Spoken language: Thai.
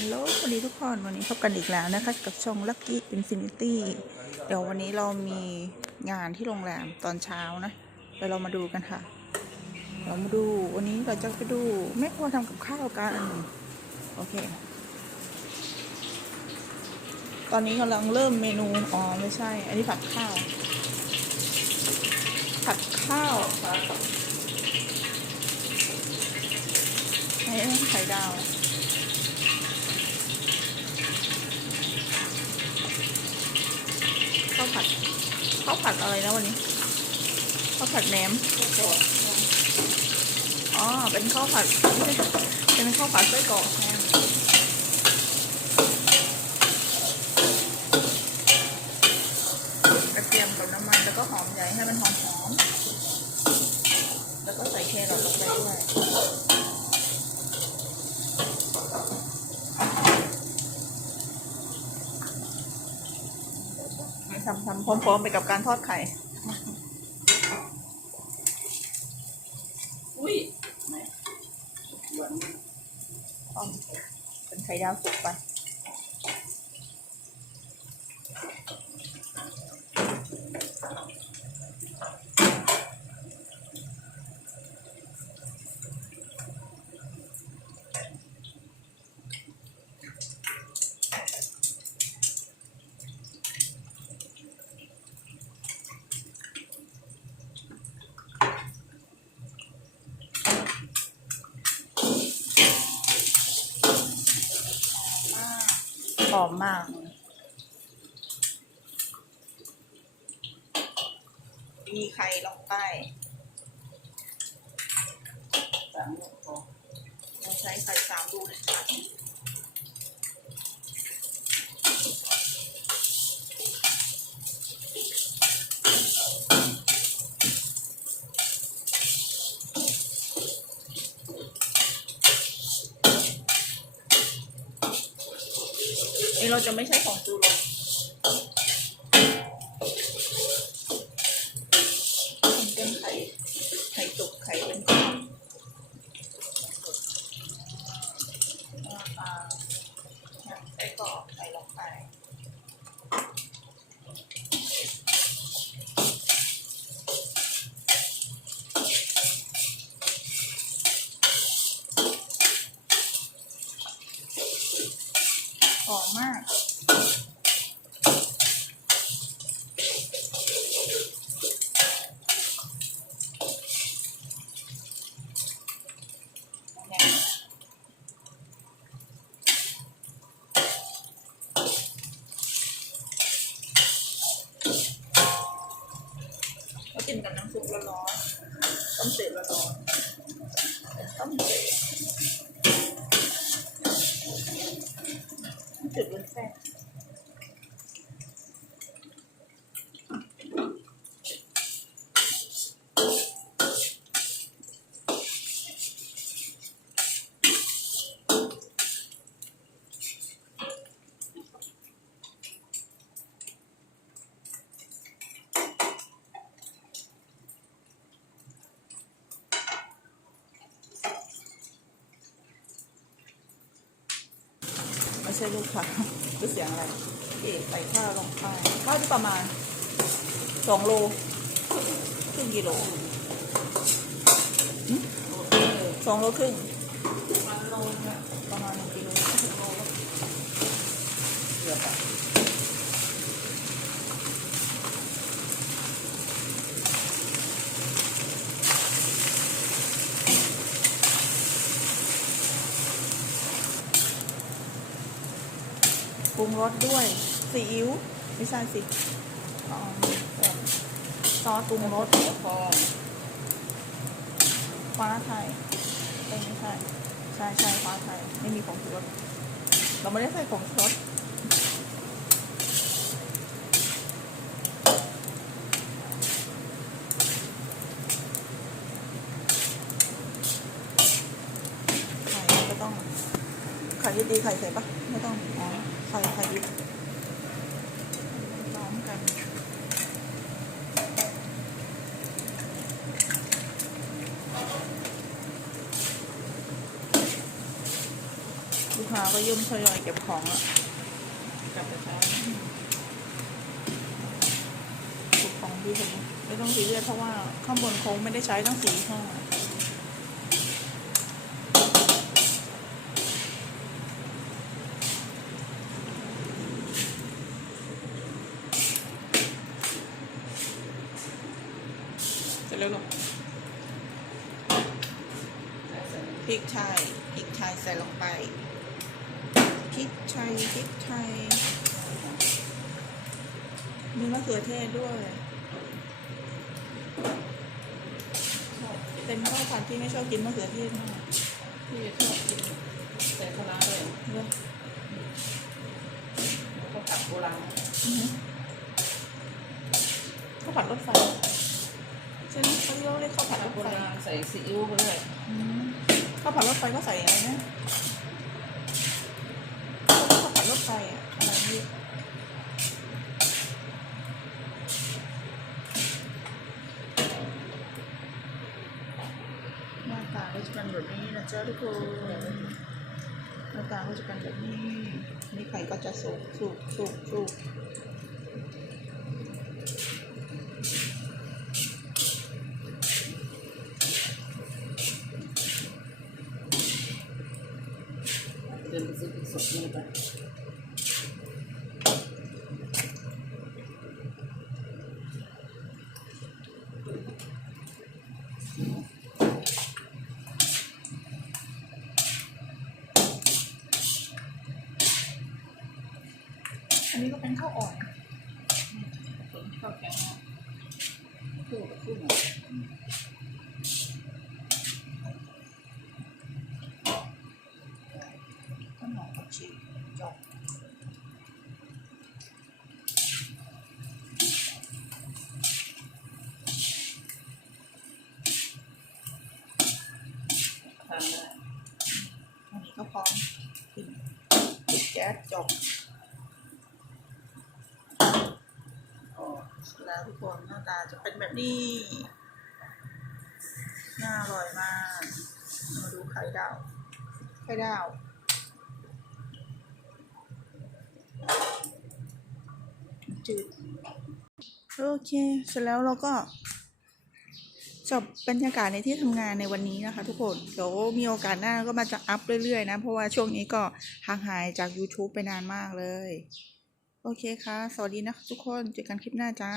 ฮัลโหลสวัสดีทุกคนวันนี้พบกันอีกแล้วนะคะ กับช่อง Lucky Infinity เดี๋ยววันนี้เรามีงานที่โรงแรมตอนเช้านะ เดี๋ยวเรามาดูกันค่ะ เรามาดูวันนี้เราจะไปดูแม่ครัวทำกับข้าวกัน โอเค ตอนนี้กำลังเริ่มเมนู อ๋อ ไม่ใช่ อันนี้ผัดข้าว ผัดข้าวไอ้ไข่ดาว ข้าวผัดข้าวผัดอะไรนะวันนี้ข้าวผัดแหนมอ๋อเป็นข้าวผัดเป็นข้าวผัดไส้กรอกแฮมกระเทียมกับน้ำมันแล้วก็หอมใหญ่ให้มันหอมหอมแล้วก็ใส่แครอทลงไปด้วย ทำทำพร้อมๆไปกับการทอดไข่ อุ้ยต้มเป็นไข่ดาวสุกไป อมมากมีไข่ลงไปสามลูกพอเราใช้ไข่สามลูกเลยค่ะ นี้เราจะไม่ใช่ของจูรสเป็นไข่ ไข่จุกไข่เป็นก้อน ปลาใส่กรอกใส่ลงไปห อมมาก กินกับน้ำซุปร้อนๆต้มเสร็จร้อนๆต้มเสร็จ ใช่ลูกค่ะรู้เสียงอะไรเอกใส่ข้าวลงไปข้าวที่ประมาณสองโลครึ่งกิโลสองโลครึ่งประมาณหนึ่งกิโล เกือบอะ ปรุงรสด้วยซีอิ๊วไม่ใช่สิซอสปรุงรสเดี๋ยวพอฟ้าไทยไม่ใช่ใช่ใช่ฟ้าไทยไม่มีของชูรสเราไม่ได้ใส่ของชูรสไข่ก็ต้อง ไข่ดีๆไข่ใส่ปะไม่ต้องอ๋อใส่ไข่ดิบพร้อมกันลูกค้าก็ยุ่มทยอยเก็บของอะกลับไปเช้าเก็บของที่ผมไม่ต้องซีเรียสเพราะว่าข้างบนเขาไม่ได้ใช้ทั้งสี่ห้องอะเส ร็จแล้วหรอพริกไทยพริกไทยใส่ลงไปพริกไทยพริกไทยมีมะเขือเทศด้วยเป็นข้าวผัดที่ไม่ชอบกินมะเขือเทศมากที่ชอบกินใส่คณะเลยเนอะแล้วก็ผักโบราณอือหือข้าวผัดรถไฟใช่เขาเรียกว่าเรียกข้าวผัดรกถไฟราณใส่ซีอิ๊วไปเลยอืมข้าวผัดรถไฟก็ใส่อะไรนะข้าวผัดรถไฟอะอะไรไม่รู้หน้าตาก็จะเป็นแบบนี้นะจ๊ะทุกคนหน้าตาก็จะเป็นแบบนี้นี่ไข่ก็จะสุกสุกสุกสุก ดินไปซื้อพริกสดนี่ไปอันนี้ก็เป็นข้าวอ่อน ข้าวแกงคู่กับคู่หมู ข้าวหอมผักชีจบ ทานได้ อันนี้ก็พร้อมกิน ปิดแก๊สจบอ๋อแล้วทุกคนหน้าตาจะเป็นแบบนี้ น่าอร่อยมาก มาดูไข่ดาว ไข่ดาวจืดโอเค เสร็จแล้วเราก็ จบบรรยากาศในที่ทำงานในวันนี้นะคะ ทุกคนเดี๋ยวมีโอกาสหน้าก็มาจะอัพเรื่อยๆ นะ เพราะว่าช่วงนี้ก็ห่างหายจาก YouTube ไปนานมากเลย โอเคค่ะ สวัสดีนะทุกคน เจอกันคลิปหน้าจ้า